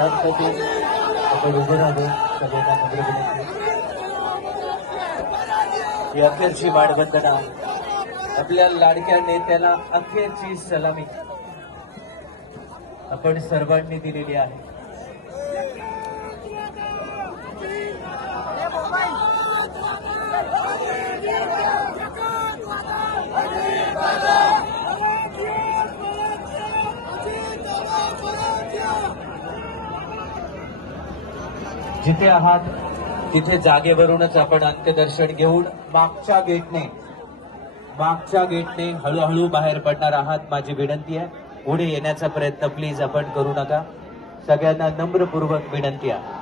त्यासाठी आपण उभे राहतो. सगळ्यांना नम्र विनंती. ही अखेरची मानवंदना, आपल्या लाडक्या नेत्याला अखेरची सलामी आपण सर्वांनी दिलेली आहे. जिथे आहात तिथे जागेवरूनच आपण अंत्यदर्शन घेऊन मागच्या गेटने हळूहळू बाहेर पडणार आहात. माझी विनंती आहे, पुढे येण्याचा प्रयत्न प्लीज आपण करू नका. सगळ्यांना नम्रपूर्वक विनंती आहे.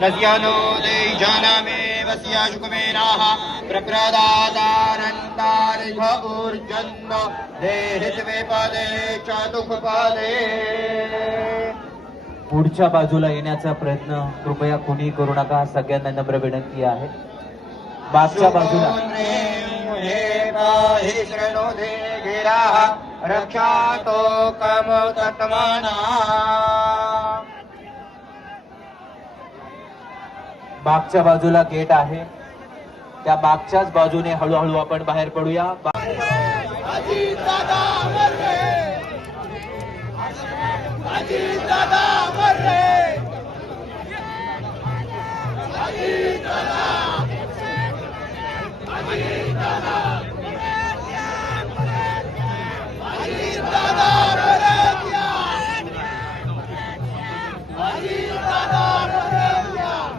नद्यानो देजानमेव स्याशुकुमेनाः प्रप्रदातारन्तारिह ऊर्जन्द देहित्वे पदे च दुःखपदे. पुढच्या बाजूला येण्याचा प्रयत्न कृपया कोणी करू नका. सगळ्यांना नम्र विनंती आहे. मागच्या बाजूला रक्षातो कमतत्मना. मागच्या बाजूला गेट आहे, त्या मागच्याच बाजूने हळूहळू आपण बाहेर पडूया.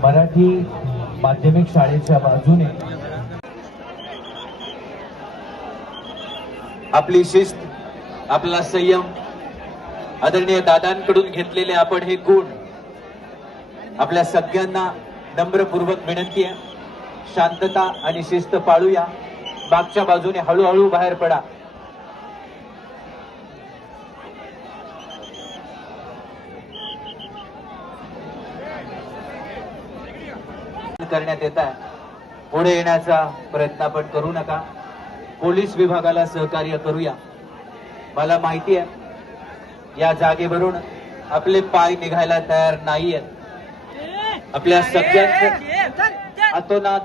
मराठी माध्यमिक शाळेच्या बाजूने आपली शिस्त, आपला संयम, आदरणीय दादांकडून घेतलेले आपण हे गुण आपल्या सगळ्यांना नम्रपूर्वक विनंती आहे. शांतता आणि शिस्त पाळूया. मागच्या बाजूने हळूहळू बाहेर पडा. करण्यात येत आहे. पुढे येण्याचा प्रयत्न आपण करू नका. पोलीस विभागाला सहकार्य करूया. मला माहिती आहे या जागेवरून आपले पाय निघायला तयार नाहीयेत. आपल्या सगळ्यांचं अतोनात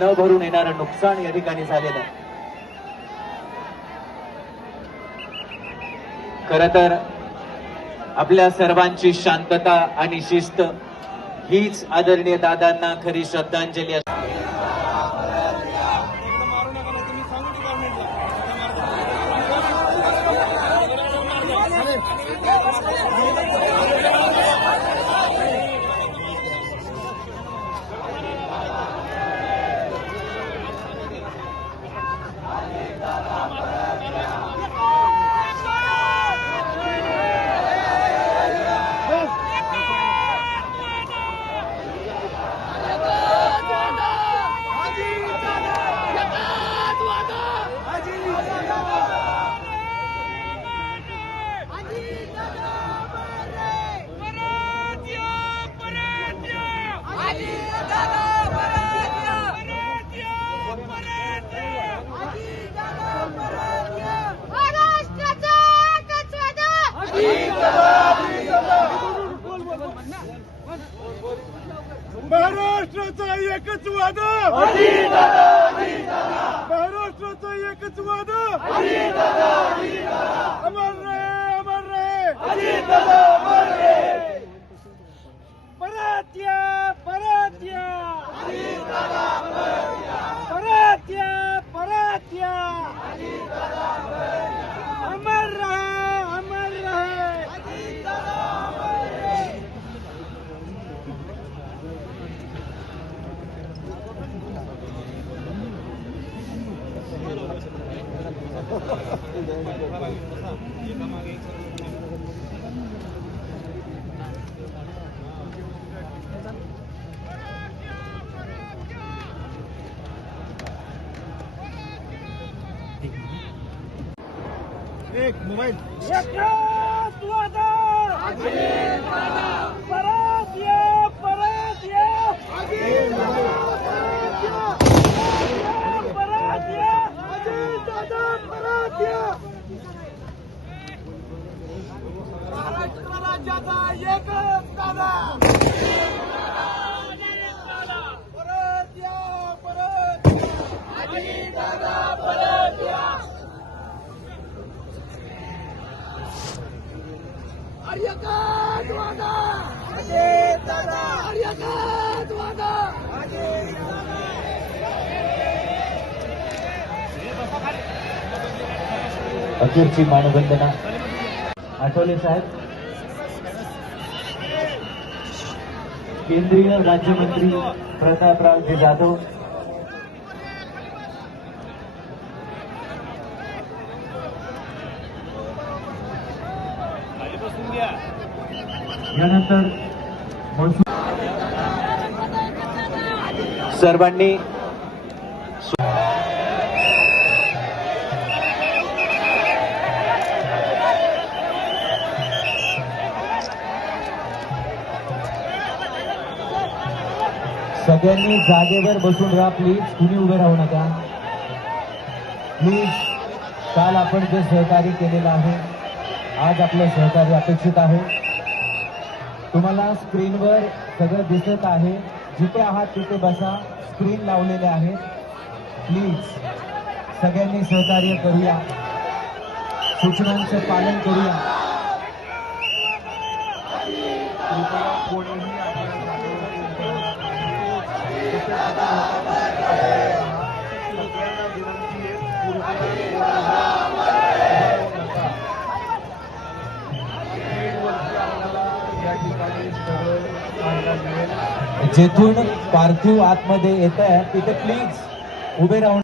न भरून येणारं नुकसान या ठिकाणी झालेलं आहे. खरं तर आपल्या सर्वांची शांतता आणि शिस्त हीच आदरणीय दादांना खरी श्रद्धांजली असते. महाराष्ट्राचा एकच वादा, महाराष्ट्राचा एकच वादा, अमर रहे, अमर रहे. परत या, परत या, परत या, परत या. अमर रहे, अमर रहे. एक मोबाईल, एक वादा, परत या परत या परत या अजितदादा परत या महाराष्ट्र राज्याचा एकच दादा परत या परत अजितदादा परत या आर्यकात वादा अजितदादा आर्यकात वादा अजितदादा अखेरची मानवंदना आठवले साहेब, केंद्रीय राज्यमंत्री प्रतापरावजी जाधव, यानंतर सर्वांनी सगळ्यांनी जागेवर बसून राहा प्लीज, कुणी उभे राहू नका प्लीज. काल आपण जे सहकार्य केलेलं आहे, आज आपलं सहकार्य अपेक्षित आहे. तुम्हाला स्क्रीनवर सगळं दिसत आहे, जिथे आहात तिथे बसा, स्क्रीन लावलेले आहेत. प्लीज सगळ्यांनी सहकार्य करूया, सूचनांचं पालन करूया. जेथून पार्थिव आतमध्ये येत आहे तिथे प्लीज उभे राहून